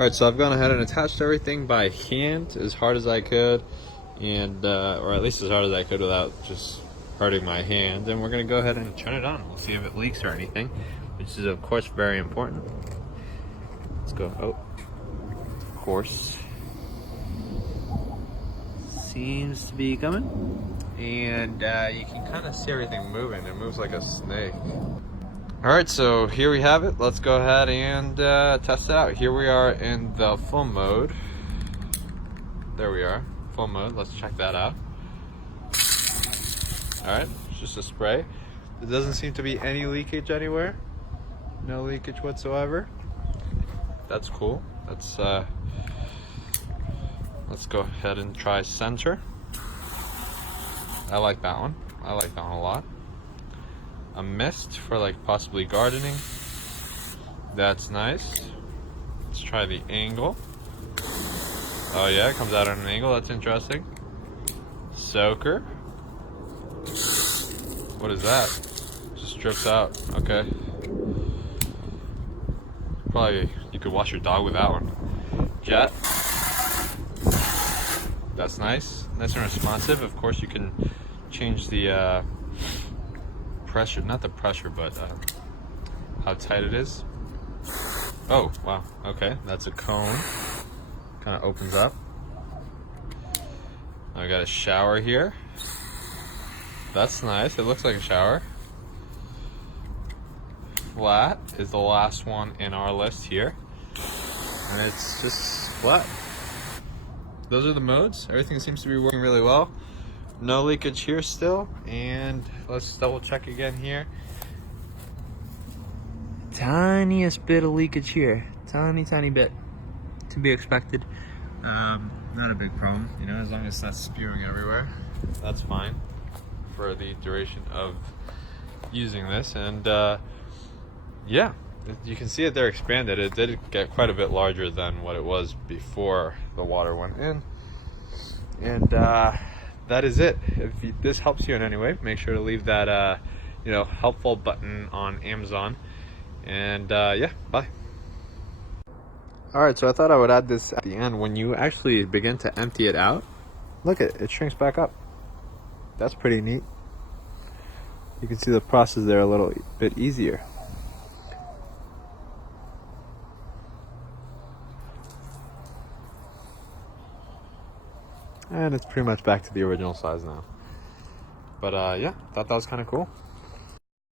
Alright, so I've gone ahead and attached everything by hand as hard as I could, and or at least as hard as I could without just hurting my hand. And we're going to go ahead and turn it on. We'll see if it leaks or anything, which is of course very important. Let's go. Oh, of course. Seems to be coming. And you can kind of see everything moving. It moves like a snake. Alright, so here we have it. Let's go ahead and test it out. Here we are in the full mode. There we are, full mode. Let's check that out. Alright, it's just a spray. There doesn't seem to be any leakage anywhere. No leakage whatsoever. That's cool. Let's go ahead and try center. I like that one. I like that one a lot. A mist for like possibly gardening. That's nice. Let's try the angle. Oh yeah, it comes out at an angle. That's interesting. Soaker. What is that? Just drips out. Okay. Probably you could wash your dog with that one. Jet. That's nice. Nice and responsive. Of course, you can change the pressure, not the pressure, but how tight it is. Oh, wow. Okay, that's a cone. Kind of opens up. I got a shower here. That's nice. It looks like a shower. Flat is the last one in our list here. And it's just flat. Those are the modes. Everything seems to be working really well. No leakage here still. And let's double check again here. Tiniest bit of leakage here. Tiny bit. To be expected. Not a big problem, you know, as long as it's not spewing everywhere. That's fine for the duration of using this. And yeah, you can see that they're expanded. It did get quite a bit larger than what it was before the water went in. And that is it. If this helps you in any way, make sure to leave that helpful button on Amazon. And yeah, bye. Alright, so I thought I would add this at the end. When you actually begin to empty it out, look, it shrinks back up. That's pretty neat. You can see the process there a little bit easier. And it's pretty much back to the original size now. But yeah, thought that was kind of cool.